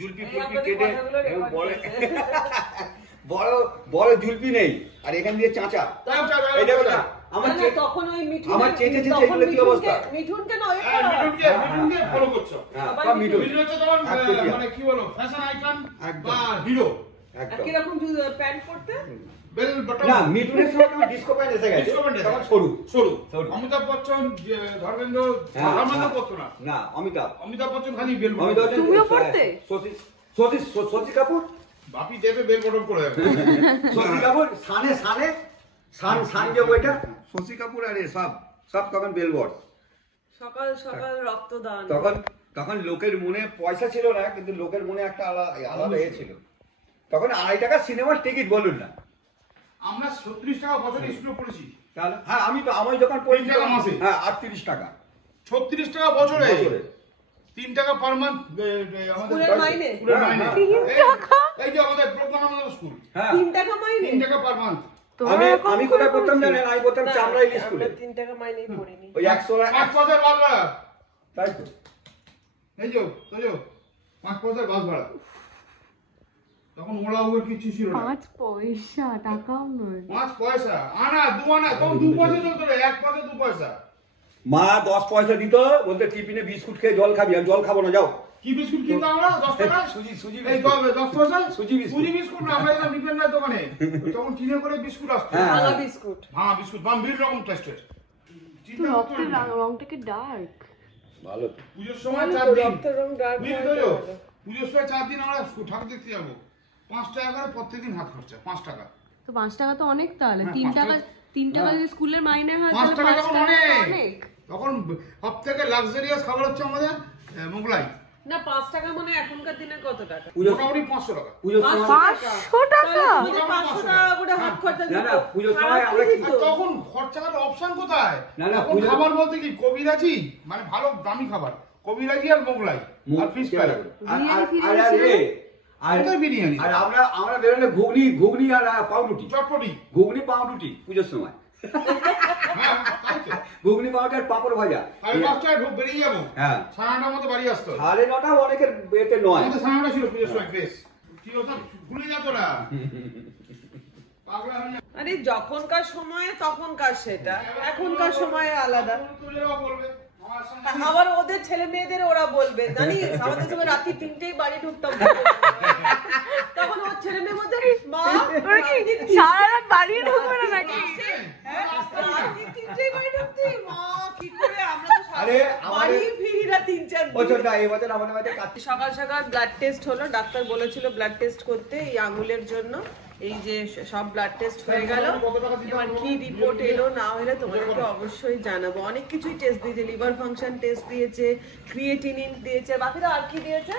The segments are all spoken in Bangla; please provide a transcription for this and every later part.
জুলপি ফুলপি কেটে বড় বড় জুলপি নেই আর এখান দিয়ে চাঁচা এই দেখো না আমার তখন ওই মিঠুন আমার চেঁচে চেঁচে এগুলো কি অবস্থা মিঠুনকে না মিঠুনকে ফলো করছো সব মিঠুন হচ্ছে তোমার মানে কি বলো ফ্যাশন আইকন বা হিরো একই রকম প্যান্ট পরতে বেল বটম না মিঠুনের সময় ডিসকো প্যান্ট এসে গেছে তখন সরু সরু অমিতাভ বচ্চন ধর্মেন্দ্র ধর্মেন্দ্র পড়তো না না অমিতাভ বচ্চন খালি বেল অমিতাভ তুমিও পড়তে শশী কাপুর বাপি দেবে বেল বটম পড়ে যাবে শশী কাপুর সান যে বইটা শশী কাপুর আরে সব তখন বেলবট সকাল সকাল রক্তদান তখন লোকের মনে পয়সা ছিল না কিন্তু লোকের মনে একটা আলাদা এ ছিল তখন 2.5 টাকা সিনেমার টিকিট বলুন না আমরা 36 টাকা বছরে স্কুলে পড়েছি তাহলে হ্যাঁ আমি যখন পড়ি টাকা মাসে হ্যাঁ 38 টাকা 36 টাকা বছরে 3 টাকা পার মান্থ স্কুলের মাইনে এই যে আমাদের প্রোগ্রাম স্কুল হ্যাঁ 3 টাকা মাইনে 3 টাকা পার মান্থ আমি কোথায় পড়তাম জানেন আমি পড়তাম চামড়াইল স্কুলে 3 টাকা মাইনেই পড়িনি ওই 5 পয়সার বাস ভাড়া তাই তো এই যে 5 পয়সার বাস ভাড়া তখন ওলা ওর কিছু ছিল না 5 পয়সা টাকাও নয় 5 পয়সা আনা 2 আনা তখন 2 পয়সা চলতো রে 1 পয়সা 2 পয়সা মা 10 পয়সা দিত বলতে টিফিনে বিস্কুট খেয়ে জল খাবি আর জল খাবো না যাও কি বিস্কুট কিনতাম আমরা 10 টাকা সুজি এই 10 পয়সা সুজি বিস্কুট না আমরা এটা নিবেন না দোকানে তখন কিনে করে বিস্কুট আসতো ভাঙা বিস্কুট বিভিন্ন রকম টেস্টের তো রক্তের রংটাকে ডার্ক ভালো পূজোর সময় 4 দিন রক্তের রং ডার্ক পূজোর সময় 4 দিন আমরা ঠাকুর দেখতে যাবো 5 টাকা করে প্রত্যেকদিন হাত খরচা 5 টাকা তো 5 টাকা তো অনেক তাহলে 3 টাকা যদি স্কুলের মাইনে হয় 5 টাকা তখন অনেক তখন সবথেকে লাক্সারিয়াস খাবার হচ্ছে আমাদের মোগলাই না 5 টাকা মানে এখনকার দিনে কত টাকা মোটামুটি 500 টাকা পুজোর সময় 500 টাকা 500 টাকা করে হাত খরচা দিত না পুজোর সময় আমরা কি তখন খরচার অপশন কোথায় না তখন খাবার বলতে কি কবিরাজি মানে ভালো দামি খাবার কবিরাজি আর মোগলাই আর ফিশ ফ্রাই আর বিরিয়ানি আর আমরা বেরোলে ঘুগনি আর পাউরুটি চটপটি ঘুগনি পাউরুটি পুজোর সময় হ্যাঁ তাই তো ঘুগনি পাউরুটি আর পাপড় ভাজা আমি 5টায় বেরিয়ে যাবো হ্যাঁ 9:30টার মধ্যে বাড়ি আসতো 9:30 অনেকের এতে নয় আমাদের 9:30 ছিল পুজোর সময় বেশ কি হতো ভুলে যেত না পাগলা হয়ে আরে যখনকার সময় তখনকার সেটা এখনকার সময় আলাদা তুলেও বলবে আমার সঙ্গে আবার ওদের ছেলে মেয়েদের ওরা বলবে জানিস আমাদের সময় রাত্রি 3টেই বাড়ি ঢুকতাম তখন ওর ছেলে মেয়ের মধ্যে মা সারা রাত বাড়ি ঢুকবে না নাকি রাত্রি 3টেই বাড়ি ঢুকতি মা কি করে আমরা তো আরে বাড়ি ফিরি না 3-4 বছর না এই বছর আমাদের বাড়িতে কাজ সকাল সকাল ব্লাড টেস্ট হলো ডাক্তার বলেছিল ব্লাড টেস্ট করতে এই আঙুলের জন্য এই যে সব ব্লাড টেস্ট হয়ে গেল এবার কি রিপোর্ট এলো না হলে তোমাদেরকে অবশ্যই জানাবো অনেক কিছুই টেস্ট দিয়েছে লিভার ফাংশন টেস্ট দিয়েছে ক্রিয়েটিনিন দিয়েছে বাকিরা আর কি দিয়েছে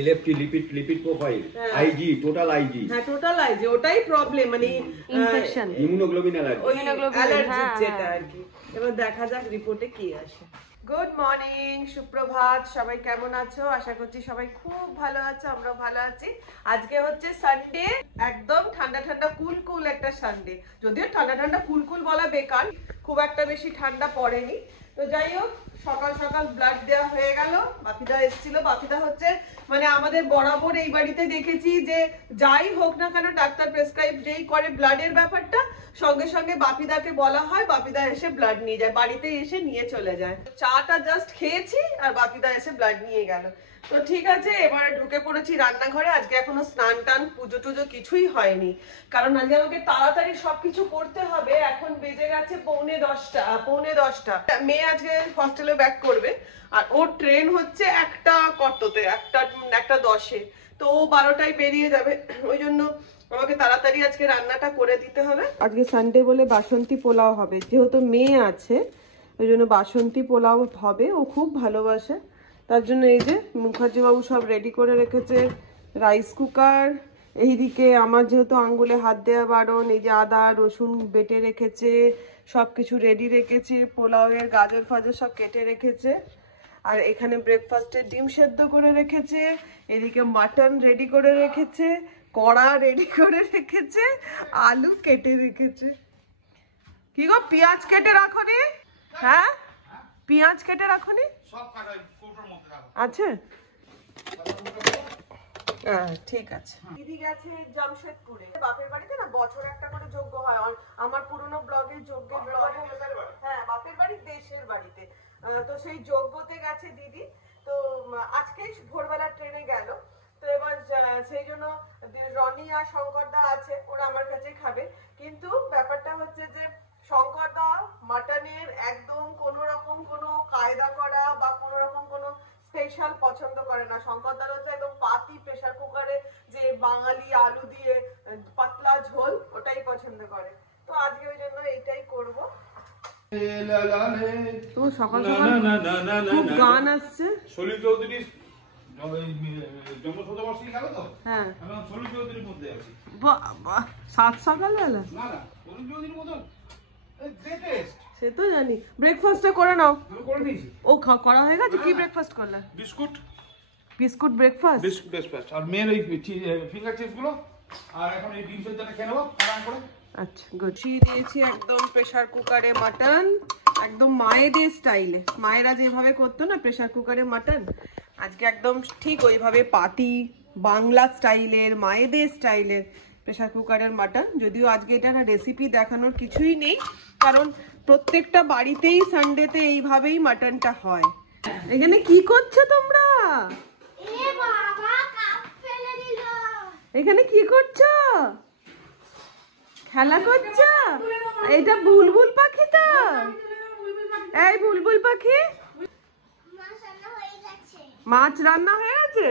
LFT lipid profile IG total IG হ্যাঁ টোটাল আইজি ওটাই প্রবলেম মানে ইনফেকশন ইমিউনোগ্লোবিন অ্যালার্জি ওই Immunoglobulin, অ্যালার্জি হ্যাঁ, যেটা হ্যাঁ। আর কি এবার দেখা যাক রিপোর্টে কি আসে গুড মর্নিং সুপ্রভাত সবাই কেমন আছো আশা করছি সবাই খুব ভালো আছো আমরা ভালো আছি আজকে হচ্ছে সানডে একদম ঠান্ডা ঠান্ডা কুল একটা সানডে যদিও ঠান্ডা ঠান্ডা কুল বলা বেকার খুব একটা বেশি ঠান্ডা পড়েনি তো যাই হোক সকাল সকাল ব্লাড দেওয়া হয়ে গেল বাপিদা এসেছিল বাপিদা হচ্ছে মানে আমাদের বরাবর এই বাড়িতে দেখেছি যে যাই হোক না কেন ডাক্তার প্রেসক্রাইব যেই করে ব্লাডের ব্যাপারটা সঙ্গে সঙ্গে বাপিদাকে বলা হয় বাপিদা এসে ব্লাড নিয়ে যায় বাড়িতে এসে নিয়ে চলে যায় চাটা জাস্ট খেয়েছি আর বাপিদা এসে ব্লাড নিয়ে গেল তো ঠিক আছে এবারে ঢুকে পড়েছি রান্নাঘরে আজকে এখনো স্নান টান পুজো টুজো কিছুই হয়নি কারণ আজকে আমাকে তাড়াতাড়ি সবকিছু করতে হবে এখন বেজে গেছে 9:45 মেয়ে আজকে হস্টেলে ব্যাক করবে আর ওর ট্রেন হচ্ছে একটা কততে একটা 10-এ তো ও 12টায় বেরিয়ে যাবে ওই জন্য আমাকে তাড়াতাড়ি আজকে রান্নাটা করে দিতে হবে আজকে সানডে বলে বাসন্তী পোলাও হবে যেহেতু মেয়ে আছে ওই জন্য বাসন্তী পোলাও হবে ও খুব ভালোবাসে তার জন্য এই যে মুখার্জি বাবু সব রেডি করে রেখেছে রাইস কুকার এইদিকে আমার যেহেতু আঙ্গুলে হাত দেওয়া বারণ এই যে আদা রসুন বেটে রেখেছে সব কিছু রেডি রেখেছে পোলাওয়ের গাজর ফাজর সব কেটে রেখেছে আর এখানে ব্রেকফাস্টে ডিম সেদ্ধ করে রেখেছে এদিকে মাটন রেডি করে রেখেছে কড়া রেডি করে রেখেছে আলু কেটে রেখেছে কি গো পেঁয়াজ কেটে রাখোনি হ্যাঁ পেঁয়াজ কেটে রাখোনি সব কাটাই কৌটোর মধ্যে রাখো আছে ঠিক আছে। দিদি গেছে জামশেদপুরে, বাপের বাড়িতে না বছর একটা করে যজ্ঞ হয়। আমার পুরনো ব্লগে যজ্ঞের ব্লগে, হ্যাঁ বাপের বাড়ি দেশের বাড়িতে, তো সেই যজ্ঞতে গেছে দিদি। তো আজকেই ভোরবেলা ট্রেনে গেল। তো এবার সেই জন্য রনি আর শঙ্করদা আছে, ওরা আমার কাছে খাবে। কিন্তু ব্যাপারটা হচ্ছে যে শঙ্করদা মাটনের একদম কোনো রকম কোনো কায়দা করা বা কোনো রকম কোনো স্পেশাল পছন্দ করে না। শঙ্করদা হচ্ছে একদম পাতি প্রেসার কুকারে যে বাঙালি আলু দিয়ে পাতলা ঝোল, ওটাই পছন্দ করে। তো আজকে ওই জন্য এইটাই করব। তো সকাল সকাল খুব গান আসছে। সলিল চৌধুরী জন্মশতবার্ষিকী গেল তো, হ্যাঁ আমি সলিল চৌধুরীর মধ্যে আছি। সাত সকালবেলা? না না, সলিল চৌধুরীর মতো গ্রেটেস্ট। সে তো জানি। ব্রেকফাস্টটা করে নাও। আমি করে নিয়েছি। ও করা হয়ে গেছে? কি ব্রেকফাস্ট করলে? Biscuit biscuit breakfast? ব্রেকফাস্ট আর মেয়ের ওই ফিঙ্গার চিপস গুলো, আর এখন এই ডিম সেদ্ধটা খেয়ে নেবো আরাম করে। আচ্ছা গুড। দিয়েছি একদম প্রেসার কুকারে মাটন, একদম মায়েদের স্টাইলে। মায়েরা যেভাবে করতো না প্রেসার কুকারে মাটন, আজকে একদম ঠিক ওইভাবে পাতি বাংলা স্টাইলের, মায়েদের স্টাইলের প্রেসার কুকারের মাটন। যদিও আজকে এটা রেসিপি দেখানোর কিছুই নেই, কারণ প্রত্যেকটা বাড়িতেই সানডেতে এইভাবেই মাটনটা হয়। এখানে কি করছো তোমরা? এখানে কি করছো? খেলা করছো? এটা বুলবুল পাখি তো? এই বুলবুল পাখি, মাছ রান্না হয়ে গেছে?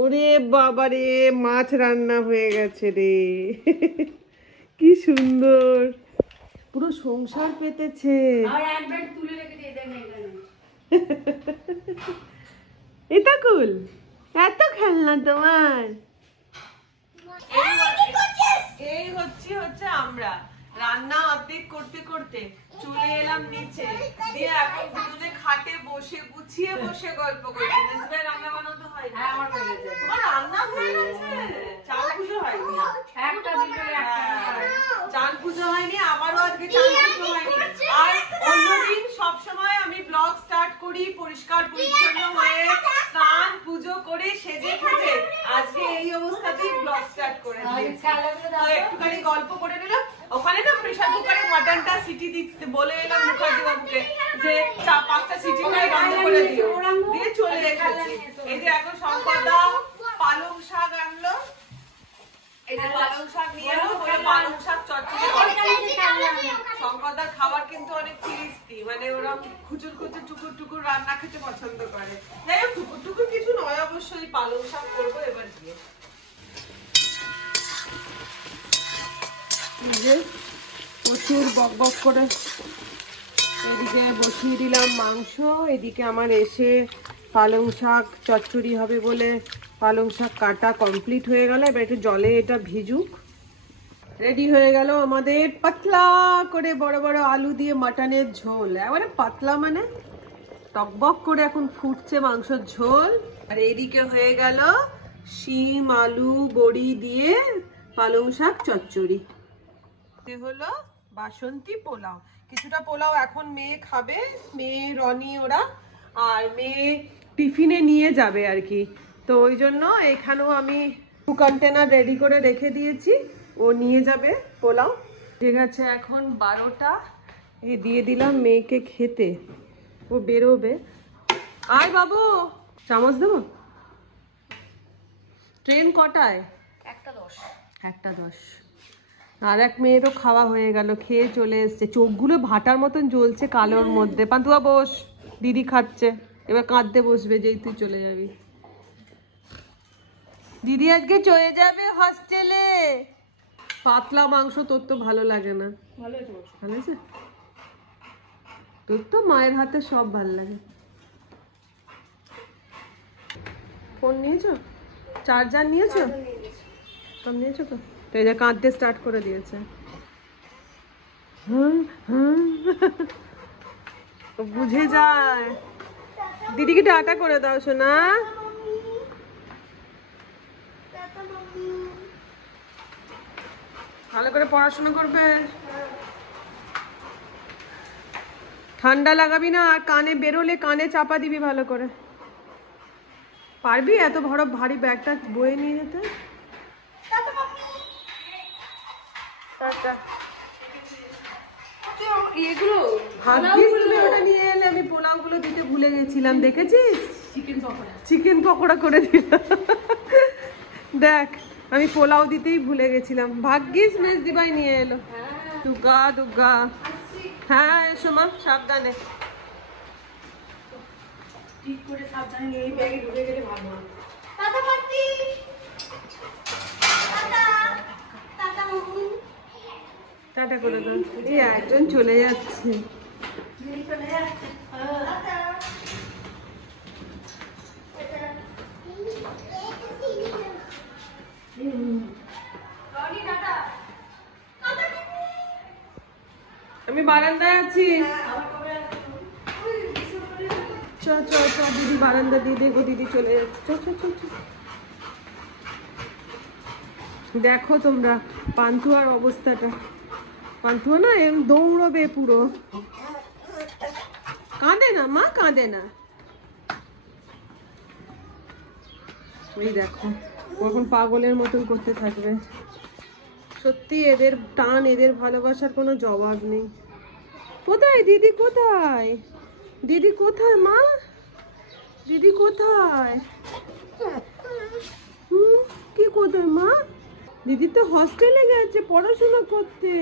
ওরে বাবা রে, মাছ রান্না হয়ে গেছে রে। কি সুন্দর, পুরো সংসার পেতেছে। এটা কুল, এত খেলনা তোমার। এই হচ্ছে আমরা রান্না অর্ধেক করতে করতে চলে এলাম নিচে, দিয়ে এখন দুজনে খাটে বসে গুছিয়ে বসে গল্প করছি। রান্না বানাতে হয় না? তোমার রান্না হয়ে গেছে, চাল পুজো হয়নি? চাল পুজো হয়নি, আমারও আজকে চাল পুজো হয়নি। আর অন্যদিন সবসময় আমি ব্লগ স্টার্ট করি পরিষ্কার পরিচ্ছন্ন হয়ে, স্নান পুজো করে সেজে খুঁজে, আজকে এই অবস্থাতেই ব্লগ স্টার্ট করে দিয়েছি। তো একটুখানি গল্প করে নিলাম। ওখানে না প্রেসার কুকারে মাটনটা সিটি দিতে বলে এলাম মুখার্জি বাবুকে, যে 4-5টা সিটি করে বন্ধ করে দিও, দিয়ে চলে এসেছি। এই যে এখন শঙ্করদা পালং শাক আনলো, এই যে পালং শাক নিয়ে এলো, বলে পালং শাক চচ্চড়ি করবে। শঙ্করদার খাবার কিন্তু অনেক ফিরিস্তি, মানে ওরা খুচুর খুচুর টুকুর টুকুর রান্না খেতে পছন্দ করে। যাই হোক, টুকুর টুকুর কিছু নয়, অবশ্যই পালং শাক করবো এবার দিয়ে। প্রচুর বক বক করে এদিকে বসিয়ে দিলাম মাংস, এদিকে আমার এসে পালং শাক চচ্চড়ি হবে বলে পালং শাক কাটা কমপ্লিট হয়ে গেল। এবার একটু জলে এটা ভিজুক। রেডি হয়ে গেল আমাদের পাতলা করে বড় বড় আলু দিয়ে মাটনের ঝোল। এবারে পাতলা মানে টকবক করে এখন ফুটছে মাংসের ঝোল। আর এদিকে হয়ে গেল শিম আলু বড়ি দিয়ে পালং শাক চচ্চড়ি। হলো বাসন্তী পোলাও। কিছুটা পোলাও এখন মেয়ে খাবে, মেয়ে রনি ওরা, আর মেয়ে টিফিনে নিয়ে যাবে আর কি। তো ওই জন্য এখানেও আমি 2 কন্টেনার রেডি করে রেখে দিয়েছি, ও নিয়ে যাবে পোলাও। ঠিক আছে, এখন 12টা, এই দিয়ে দিলাম মেয়েকে খেতে, ও বেরোবে। আয় বাবু, চামচ দেবো? ট্রেন কটায়? 1:10। আর এক মেয়েরও খাওয়া হয়ে গেল, খেয়ে চলে এসছে, চোখগুলো ভাটার মতন জ্বলছে কালোর মধ্যে। পান্তুয়া বস, দিদি খাচ্ছে, এবার কাঁদতে বসবে যেই তুই চলে যাবি। দিদি আজকে চলে যাবে হস্টেলে। পাতলা মাংস তোর তো ভালো লাগে না? ভালো হয়েছে? তোর তো মায়ের হাতে সব ভালো লাগে। ফোন নিয়েছো? চার্জার নিয়েছো? সব নিয়েছো তো? তো এই যে কাঁদতে স্টার্ট করে দিয়েছে। বুঝে যায়। দিদিকে টাটা করে দাও সোনা। ভালো করে পড়াশোনা করবে, ঠান্ডা লাগাবি না, আর কানে বেরোলে কানে চাপা দিবি ভালো করে। পারবি এত বড় ভারী ব্যাগটা বয়ে নিয়ে যেতে? টাটা। এগুলো ভাগ্যিস তুমি ওটা নিয়ে এলে, আমি পোলাওগুলো দিতে ভুলে গেছিলাম, দেখেছিস? চিকেন পকোড়া করে দিলাম। দেখ, আমি পোলাও দিতেই ভুলে গেছিলাম, ভাগ্যিস মেজদি ভাই নিয়ে এলো। দুর্গা দুর্গা। হ্যাঁ এসো মা, সাবধানে। ঠিক করে সাবধানে এই ব্যাগে ঢুকে গেলে ভালো হয়। টাটা করে দাও। এই একজন চলে যাচ্ছে। আমি বারান্দায় আছি। চ চ চ, দিদি বারান্দা দিয়ে দেখো, দিদি চলে যাচ্ছে। চ চ চ চ। দেখো তোমরা পান্তুয়ার অবস্থাটা। পান্তুয়া না এরকম দৌড়বে পুরো। কাঁদে না মা, কাঁদে না। ওই দেখো কখন পাগলের মতন করতে থাকবে। সত্যি এদের টান, এদের ভালোবাসার কোনো জবাব নেই। কোথায় দিদি, কোথায় দিদি, কোথায় মা, দিদি কোথায়? কি কোথায় মা? দিদি তো হস্টেলে গেছে পড়াশোনা করতে।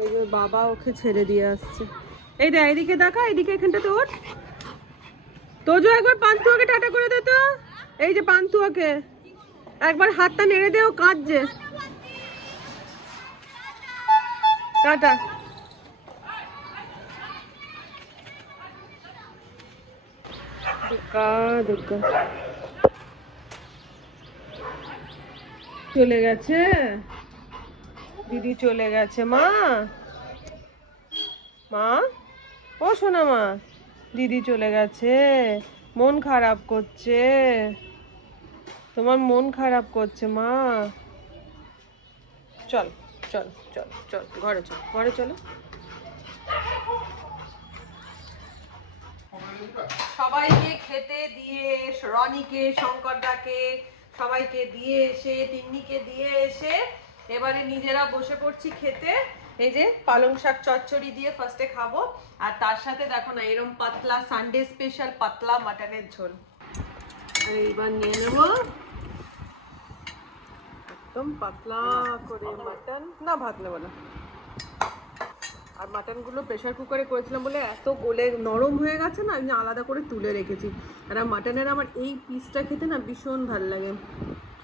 ওই যে বাবা ওকে ছেড়ে দিয়ে আসছে। এই দেখ, এদিকে দেখা, এদিকে, এখানটা তোর তোজো একবার পান্তুয়াকে টাটা করে দে তো। এই যে পান্তুয়াকে একবার হাতটা নেড়ে দে, ও কাঁদছে। টাটা। দুর্গা দুর্গা। চলে গেছে দিদি, চলে গেছে। মা, মা, ও শোনা মা, দিদি চলে গেছে। মন খারাপ করছে, তোমার মন খারাপ করছে মা। চল চল চল চল, ঘরে চল, ঘরে চলো। সবাইকে খেতে দিয়ে, রনিকে, শঙ্করদাকে সবাইকে দিয়ে এসে, তিন্নিকে দিয়ে এসে এবারে নিজেরা বসে পড়ছি খেতে। এই যে পালং শাক চচ্চড়ি দিয়ে ফার্স্টে খাবো, আর তার সাথে দেখো না এরম পাতলা সানডে স্পেশাল পাতলা মাটনের ঝোল। আর এইবার নিয়ে নেব একদম পাতলা করে মাটন। না ভাত নেবো না। আর মাটনগুলো প্রেশার কুকারে করেছিলাম বলে এত গলে নরম হয়ে গেছে না, আমি আলাদা করে তুলে রেখেছি। আর মাটনের আমার এই পিসটা খেতে না ভীষণ ভালো লাগে।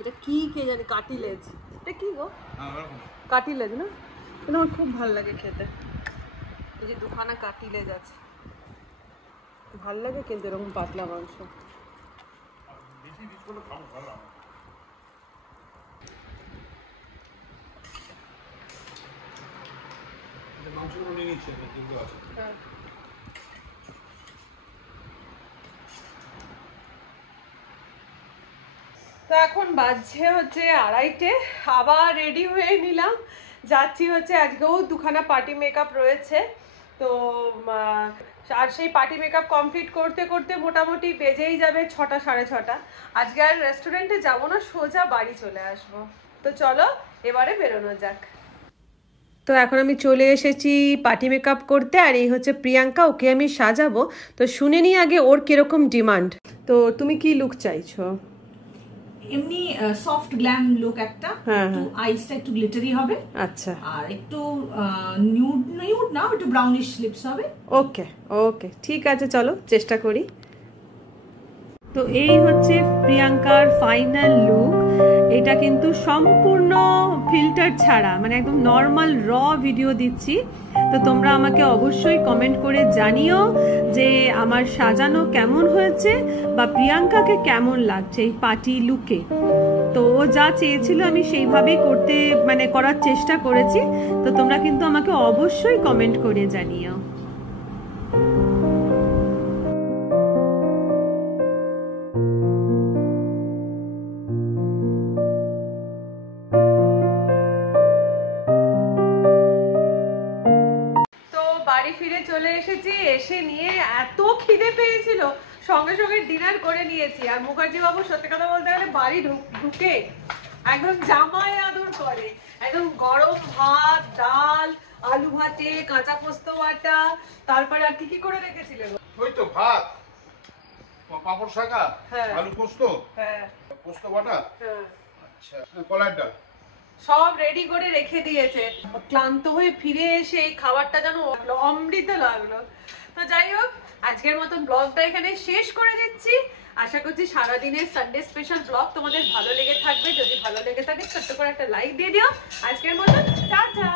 এটা কি কে জানি, কাটিলেজ। এটা কি গো? কাটিলেজ না? এটা আমার খুব ভালো লাগে খেতে। এই যে দুখানা কাটিলেজ আছে, ভাল লাগে কিন্তু এরকম পাতলা মাংস। তো এখন বাজছে হচ্ছে 2:30, আবার রেডি হয়ে নিলাম, যাচ্ছি হচ্ছে। আজকেও দুখানা পার্টি মেকআপ রয়েছে, তো আর সেই পার্টি মেকআপ কমপ্লিট করতে করতে মোটামুটি বেজেই যাবে 6টা, 6:30। আজকে আর রেস্টুরেন্টে যাবো না, সোজা বাড়ি চলে আসবো। তো চলো এবারে বেরোনো যাক। তো এখন আমি চলে এসেছি পার্টি মেকআপ করতে, আর এই হচ্ছে প্রিয়াঙ্কা, ওকে আমি সাজাবো। তো শুনে নিই আগে ওর কিরকম ডিমান্ড। তো তুমি কি লুক চাইছো? এমনি সফট গ্ল্যাম লুক একটা, একটু আইসটা একটু গ্লিটারি হবে। আচ্ছা। আর একটু নিউড নিউড না, একটু ব্রাউনিশ লিপস হবে। ওকে ওকে, ঠিক আছে, চলো চেষ্টা করি। তো এই হচ্ছে প্রিয়াঙ্কার ফাইনাল লুক। এটা কিন্তু সম্পূর্ণ ফিল্টার ছাড়া, মানে একদম নর্মাল র ভিডিও দিচ্ছি। তো তোমরা আমাকে অবশ্যই কমেন্ট করে জানিও যে আমার সাজানো কেমন হয়েছে, বা প্রিয়াঙ্কাকে কেমন লাগছে এই পার্টি লুকে। তো ও যা চেয়েছিল আমি সেইভাবেই করার চেষ্টা করেছি। তো তোমরা কিন্তু আমাকে অবশ্যই কমেন্ট করে জানিও। বাড়ি ফিরে চলে এসেছি, এসে নিয়ে এত খিদে পেয়েছিল সঙ্গে সঙ্গে ডিনার করে নিয়েছি। আর মুখার্জি বাবু সত্যি কথা বলতে গেলে বাড়ি ঢুকে একদম জামাই আদর করে, একদম গরম ভাত, ডাল, আলু ভাতে, কাঁচা পোস্ত বাটা, তারপরে আর কি কি করে রেখেছিলে গো? ওই তো ভাত, পাপড় শাকা, হ্যাঁ। আলু পোস্ত, হ্যাঁ পোস্ত বাটা, হ্যাঁ, আচ্ছা, কলার ডাল। সব রেডি করে রেখে দিয়েছে। ক্লান্ত হয়ে ফিরে এসে এই খাবারটা যেন অমৃত লাগলো। তো যাই হোক, আজকের মতন ব্লগটা এখানে শেষ করে দিচ্ছি। আশা করছি সারাদিনের সানডে স্পেশাল ব্লগ তোমাদের ভালো লেগে থাকবে। যদি ভালো লেগে থাকে ছোট্ট করে একটা লাইক দিয়ে দিও। আজকের মতন টাটা।